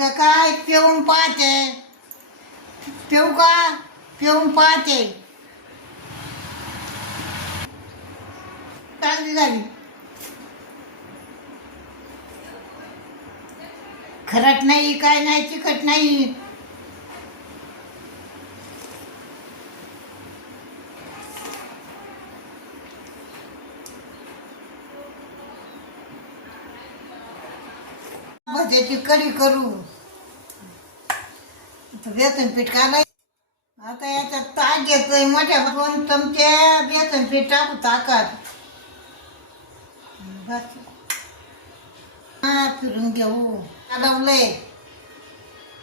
का काय? पिऊन पाहते. पिऊ का? पिऊन पाहते. चांगली झाली. खरट नाही काय नाही चिकट नाही. त्याची कढी करू? आता बेसन पीठ काढाय आता याच्यात ताक घेतोय मोठ्या दोन चमचे बेसन पीठ टाकू ताकात. बस. हा फिरून घेऊ. काढवलंय.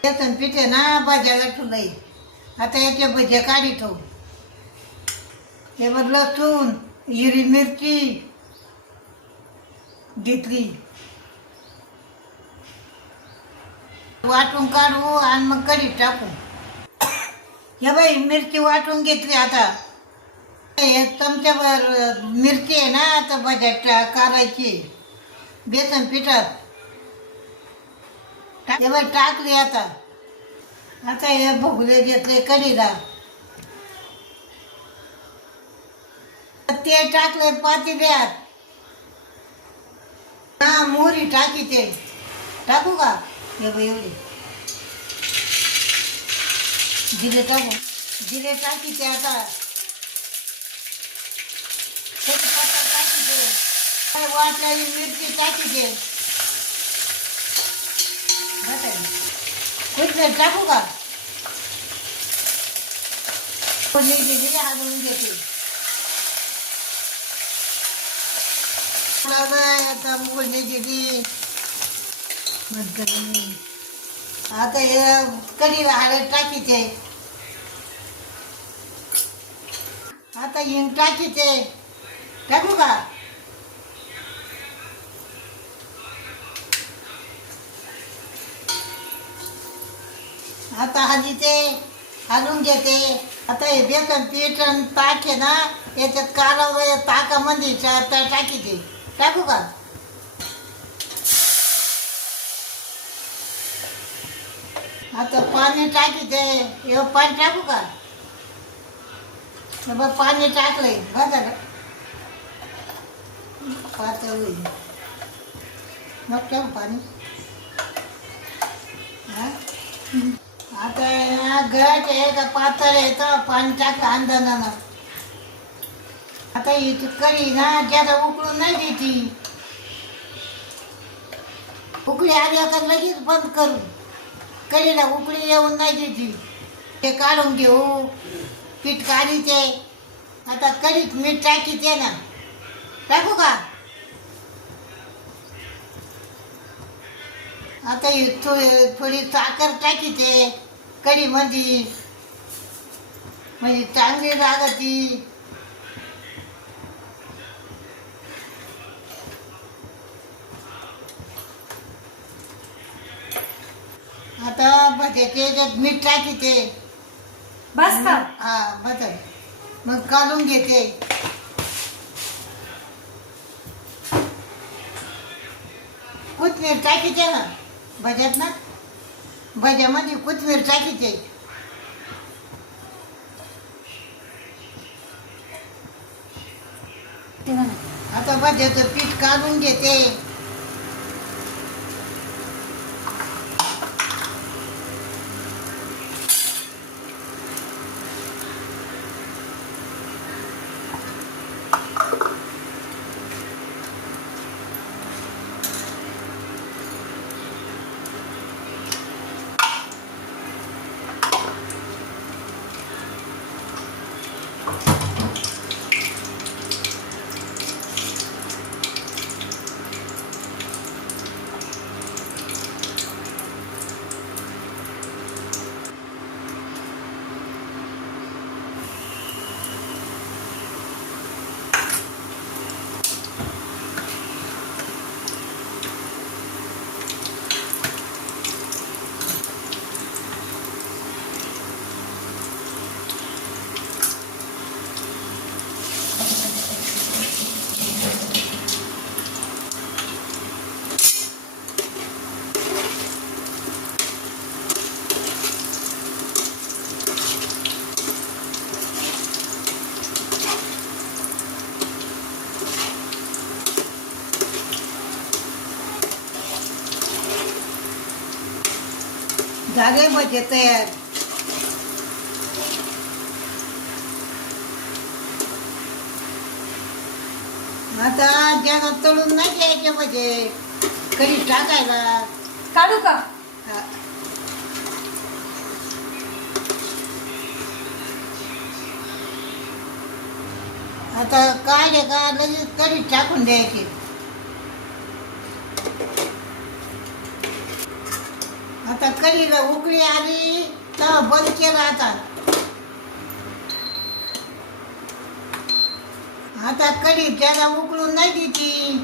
बेसन पीठ आहे ना भाज्याला ठेवलंय. आता याचे भजे काढी काढितो हे बघ लसूण हिरवी मिरची घेतली वाटून काढू आणि मग कढीत टाकू. हे बाई मिरची वाटून घेतली आता. हे चमच्याभर मिरची आहे ना आता बजाट काढायची. बेसन पिठात. हे बाई टाकली आता. आता हे भोगले घेतले कढीला. ते टाकले पातेल्यात. हा मोहरी टाकी ते. टाकू का? हे बाई एवढे. जिरे टाकू. जिरे टाकी ते आता. टाकी दे. काय वाटलेली मिरची टाकी दे. कुठे टाकू का? कोणी दिली आणून घेते आता मुली दिली आता हे कढीला हळद टाकीचे. आता हिंग टाकीचे. टाकू का? आता हजीचे हलून घेते. आता हे बेसन पीठ आणि ताक आहे ना याच्यात काला ताकामध्ये टाकीचे. टाकू का? आता पाणी टाकीते हे पाणी टाकू का? बघ पाणी टाकलंय. बघा पातळ. होईल मग टाकू पाणी. आता गट आहे का पातळ आहे तर पाणी टाकलं अंदाजानं आता ही करी ना ज्यादा उकळून नाही देती. उकळी आली आता लगेच बंद करू. कडीला उकळी येऊन नाही देती. ते काढून घेऊ. पीठ काढीचे आता कडीत मीठ टाकीचे ना. टाकू का? आता ही थोडी थोडी साखर टाकीचे कढीमध्ये. म्हणजे चांगली लागती. भज्याच्या याच्यात मीठ टाकीते बस का? हा बदल. मग काढून घेते. कोथमीर टाकीते ना भज्यात ना? भज्यामध्ये कोथमीर टाकीते. ते. आता भज्याचं पीठ काढून घेते. झाले भजे तयार आता ज्याला तळून नाही द्यायचे भजे कधी टाकायला काढू का हा. आता काढले का लगेच कढीत टाकून द्यायचे आता कडी उकळी आली तर बंद केला आता. आता कडी त्याला उकळून नाही दिती.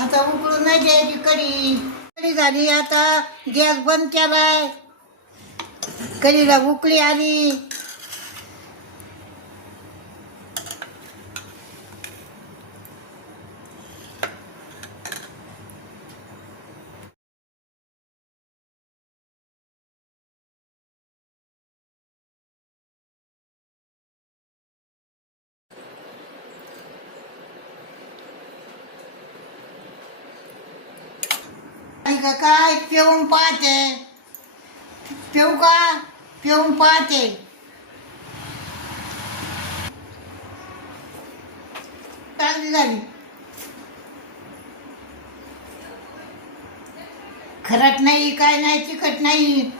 आता उकळून नाही द्यायची कढी कढी झाली आता गॅस बंद केलाय. कढीला उकळी आली. आणि का काय? पिऊन पाहते. पिऊ का? पिऊन पाहते. चांगली झाली. खरट नाही काय नाही चिकट नाही.